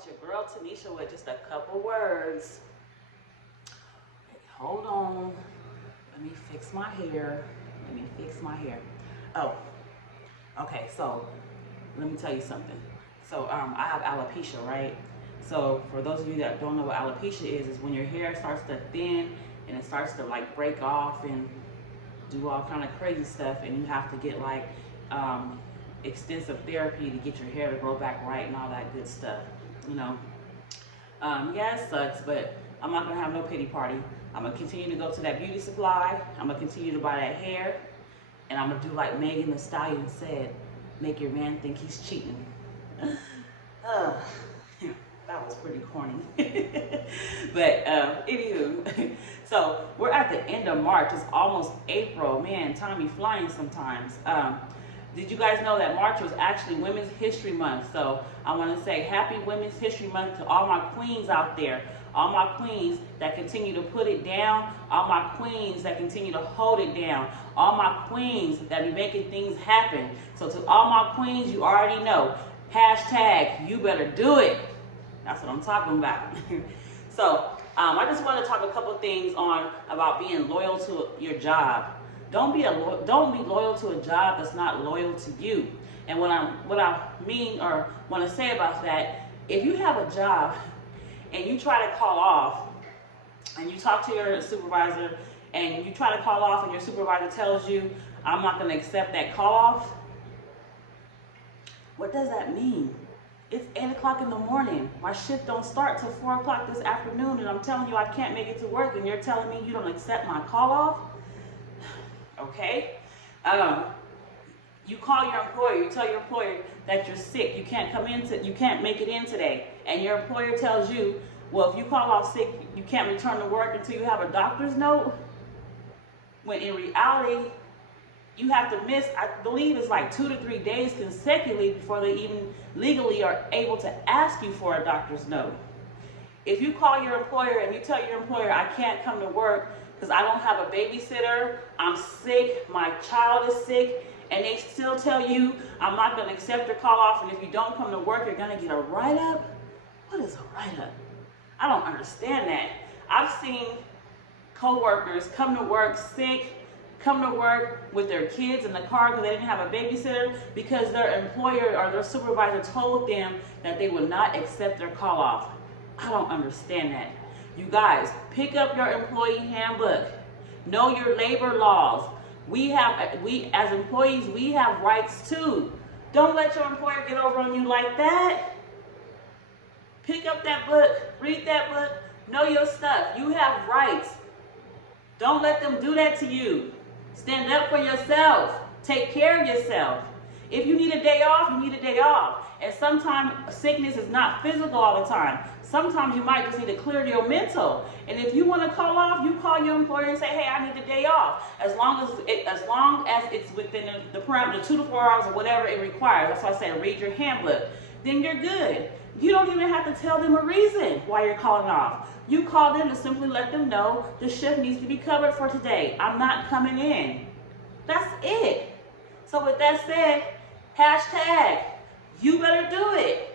It's your girl Tanisha with just a couple words. Hold on. Let me fix my hair. Oh, okay. So let me tell you something. So I have alopecia, right? So for those of you that don't know what alopecia is when your hair starts to thin and it starts to like break off and do all kind of crazy stuff, and you have to get like extensive therapy to get your hair to grow back right and all that good stuff, you know. Yeah, it sucks, but I'm not gonna have no pity party. I'm gonna continue to go to that beauty supply. I'm gonna continue to buy that hair, and I'm gonna do like Megan Thee Stallion said, make your man think he's cheating. That was pretty corny. But anywho, so we're at the end of March. It's almost April. Man, time be flying sometimes. Did you guys know that March was actually Women's History Month? So I want to say happy Women's History Month to all my queens out there. All my queens that continue to put it down. All my queens that continue to hold it down. All my queens that be making things happen. So to all my queens, you already know. Hashtag, you better do it. That's what I'm talking about. So I just want to talk a couple things about being loyal to your job. Don't be loyal to a job that's not loyal to you. And what I mean or want to say about that, if you have a job and you try to call off and you talk to your supervisor and you try to call off and your supervisor tells you, I'm not going to accept that call off, what does that mean? It's 8 o'clock in the morning. My shift don't start till 4 o'clock this afternoon, and I'm telling you I can't make it to work, and you're telling me you don't accept my call off? Okay? You call your employer, you tell your employer that you're sick, you can't make it in today, and your employer tells you, well, if you call off sick, you can't return to work until you have a doctor's note. When in reality, you have to miss, I believe it's like 2 to 3 days consecutively before they even legally are able to ask you for a doctor's note. If you call your employer and you tell your employer, I can't come to work because I don't have a babysitter, I'm sick, my child is sick, and they still tell you, I'm not going to accept your call off, and if you don't come to work, you're going to get a write-up? What is a write-up? I don't understand that. I've seen co-workers come to work sick, come to work with their kids in the car because they didn't have a babysitter because their employer or their supervisor told them that they would not accept their call off. I don't understand that. You guys, pick up your employee handbook. Know your labor laws. We as employees, we have rights too. Don't let your employer get over on you like that. Pick up that book, read that book, know your stuff. You have rights. Don't let them do that to you. Stand up for yourself. Take care of yourself. If you need a day off, you need a day off. And sometimes sickness is not physical all the time. Sometimes you might just need to clear your mental. And if you want to call off, you call your employer and say, hey, I need a day off. As long as it's within the parameter, 2 to 4 hours or whatever it requires. That's why I said read your handbook. Then you're good. You don't even have to tell them a reason why you're calling off. You call them to simply let them know the shift needs to be covered for today. I'm not coming in. That's it. So with that said, hashtag, you better do it.